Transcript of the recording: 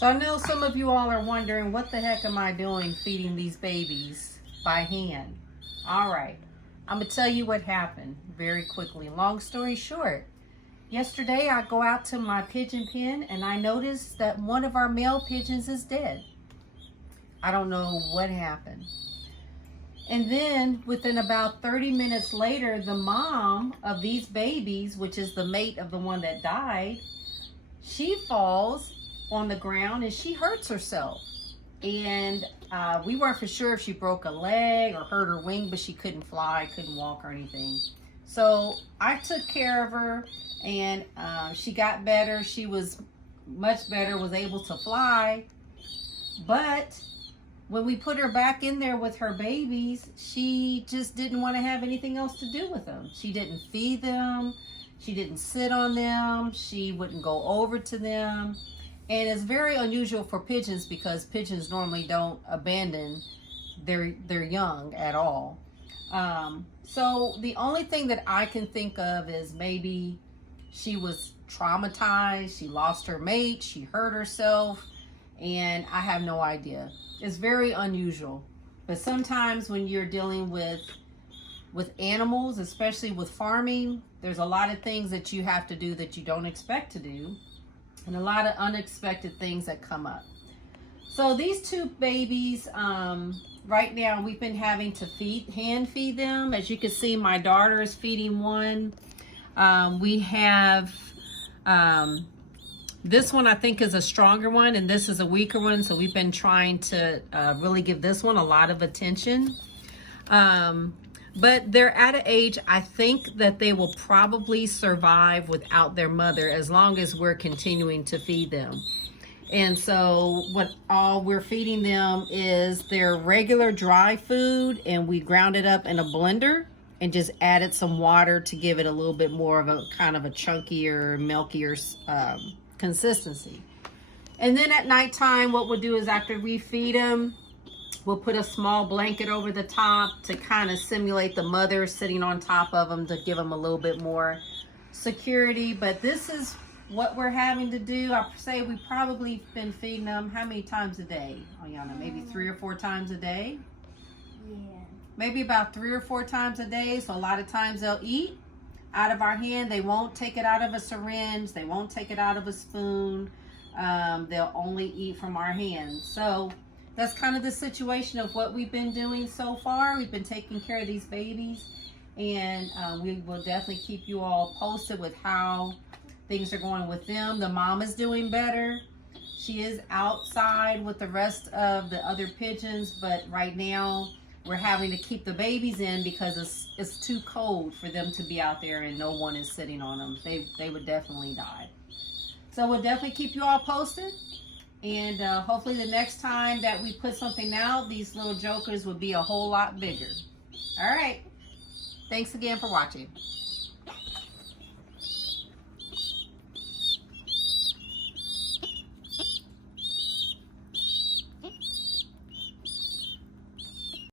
So I know some of you all are wondering, what the heck am I doing feeding these babies by hand? All right, I'm gonna tell you what happened very quickly. Long story short, yesterday I go out to my pigeon pen and I noticed that one of our male pigeons is dead. I don't know what happened. And then within about 30 minutes later, the mom of these babies, which is the mate of the one that died, she falls on the ground and she hurts herself. And we weren't for sure if she broke a leg or hurt her wing, but she couldn't fly, couldn't walk or anything. So I took care of her and she got better. She was much better, was able to fly. But when we put her back in there with her babies, she just didn't want to have anything else to do with them. She didn't feed them. She didn't sit on them. She wouldn't go over to them. And it's very unusual for pigeons because pigeons normally don't abandon their young at all. So the only thing that I can think of is maybe she was traumatized. She lost her mate. She hurt herself. And I have no idea. It's very unusual. But sometimes when you're dealing with animals, especially with farming, there's a lot of things that you have to do that you don't expect to do, and a lot of unexpected things that come up. So these two babies, right now we've been having to hand feed them. As you can see, my daughter is feeding one. We have this one I think is a stronger one, and this is a weaker one. So we've been trying to really give this one a lot of attention. But they're at an age, I think that they will probably survive without their mother as long as we're continuing to feed them. And so what all we're feeding them is their regular dry food, and we ground it up in a blender and just added some water to give it a little bit more of a kind of a chunkier, milkier consistency. And then at nighttime, what we'll do is after we feed them, we'll put a small blanket over the top to kind of simulate the mother sitting on top of them to give them a little bit more security. But this is what we're having to do. I say we probably been feeding them how many times a day, Ayana? Maybe 3 or 4 times a day? Yeah. Maybe about 3 or 4 times a day. So a lot of times they'll eat out of our hand. They won't take it out of a syringe. They won't take it out of a spoon. They'll only eat from our hands. So that's kind of the situation of what we've been doing so far. We've been taking care of these babies, and we will definitely keep you all posted with how things are going with them. The mom is doing better. She is outside with the rest of the other pigeons, but right now we're having to keep the babies in because it's too cold for them to be out there and no one is sitting on them. They would definitely die. So we'll definitely keep you all posted. And hopefully the next time that we put something out, these little jokers will be a whole lot bigger. All right. Thanks again for watching.